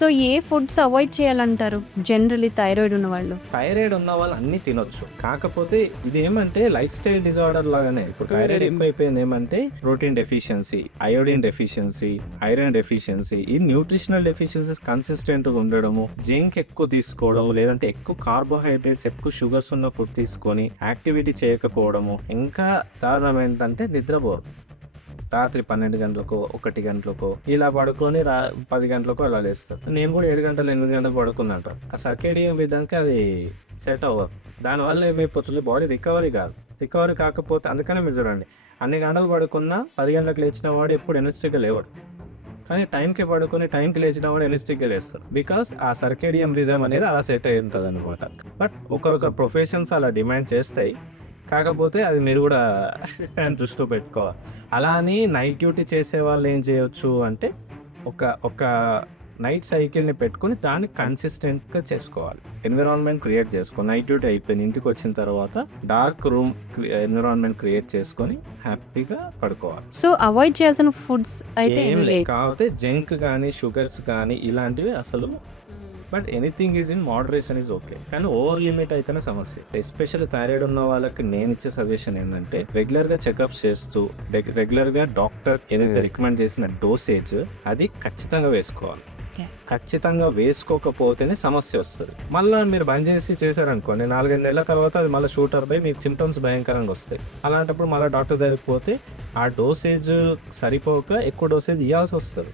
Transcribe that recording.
So ఏ foods avoid చేయాలంటారు generally thyroid ఉన్నవాళ్ళు? Thyroid ఉన్న వాళ్ళు అన్నీ తినొచ్చు. కాకపోతే ఇదేమంటే లైఫ్ స్టైల్ డిజార్డర్ లాగానే. ఇప్పుడు థైరాయిడ్ ఎక్కువైపోయింది ఏమంటే protein deficiency, iodine deficiency, iron deficiency, ఈ న్యూట్రిషనల్ డెఫిషియన్సీస్ కన్సిస్టెంట్గా ఉండడము, జింక్ ఎక్కువ తీసుకోవడం, లేదంటే ఎక్కువ కార్బోహైడ్రేట్స్, ఎక్కువ షుగర్స్ ఉన్న ఫుడ్ తీసుకొని యాక్టివిటీ చేయకపోవడము, ఇంకా దారుణం ఏంటంటే నిద్రపోరు. రాత్రి 12 గంటలకో 1 గంటలకో ఇలా పడుకొని 10 గంటలకో అలా లేస్తారు. నేను కూడా 7 గంటలు 8 గంటలు పడుకున్నాను. ఆ సర్కేడియన్ విధానికి అది సెట్ అవ్వదు. దానివల్ల ఏమైపోతుంది, బాడీ రికవరీ కాదు. రికవరీ కాకపోతే అందుకనే మీరు చూడండి, అన్ని గంటలు పడుకున్నా 10 గంటలకు లేచిన వాడు ఎప్పుడు ఎనర్జెటిక్గా లేవాడు. కానీ టైంకి పడుకొని టైంకి లేచిన వాడు ఎనర్జెటిక్గా లేస్తారు. బికాస్ ఆ సర్కేడియం రిథమ్ అనేది అలా సెట్ అయి ఉంటుంది అనమాట. బట్ ఒకరొక ప్రొఫెషన్స్ అలా డిమాండ్ చేస్తాయి. కాకపోతే అది మీరు కూడా దృష్టిలో పెట్టుకోవాలి. అలా అని నైట్ డ్యూటీ చేసే వాళ్ళు ఏం చేయొచ్చు అంటే ఒక నైట్ సైకిల్ని పెట్టుకుని దాన్ని కన్సిస్టెంట్గా చేసుకోవాలి. ఎన్విరాన్మెంట్ క్రియేట్ చేసుకోవాలి. నైట్ డ్యూటీ అయిపోయింది, ఇంటికి వచ్చిన తర్వాత డార్క్ రూమ్ ఎన్విరాన్మెంట్ క్రియేట్ చేసుకొని హ్యాపీగా పడుకోవాలి. సో అవాయిడ్ చేయాల్సిన ఫుడ్స్ అయితే ఏం ఏం లేదు. లేదు. కాకపోతే జంక్ కానీ షుగర్స్ కానీ ఇలాంటివి అసలు, but anything is in moderation is okay. కానీ ఓవర్ లిమిట్ అయితేనే సమస్య. ఎస్పెషల్లీ థైరాయిడ్ ఉన్న వాళ్ళకి నేను ఇచ్చే సజెషన్ ఏంటంటే రెగ్యులర్గా చెకప్స్ చేస్తూ రెగ్యులర్గా డాక్టర్ ఏదైతే రికమెండ్ చేసిన డోసేజ్ అది ఖచ్చితంగా వేసుకోవాలి. ఖచ్చితంగా వేసుకోకపోతేనే సమస్య వస్తుంది. మళ్ళీ మీరు బంద్ చేసి చేశారనుకోండి, 4-5 నెలల తర్వాత అది మళ్ళీ షూటర్ బై మీకు సిమ్టమ్స్ భయంకరంగా వస్తాయి. అలాంటప్పుడు మళ్ళీ డాక్టర్ దగ్గరికి పోతే ఆ డోసేజ్ సరిపోక ఎక్కువ డోసేజ్ ఇవ్వాల్సి వస్తుంది.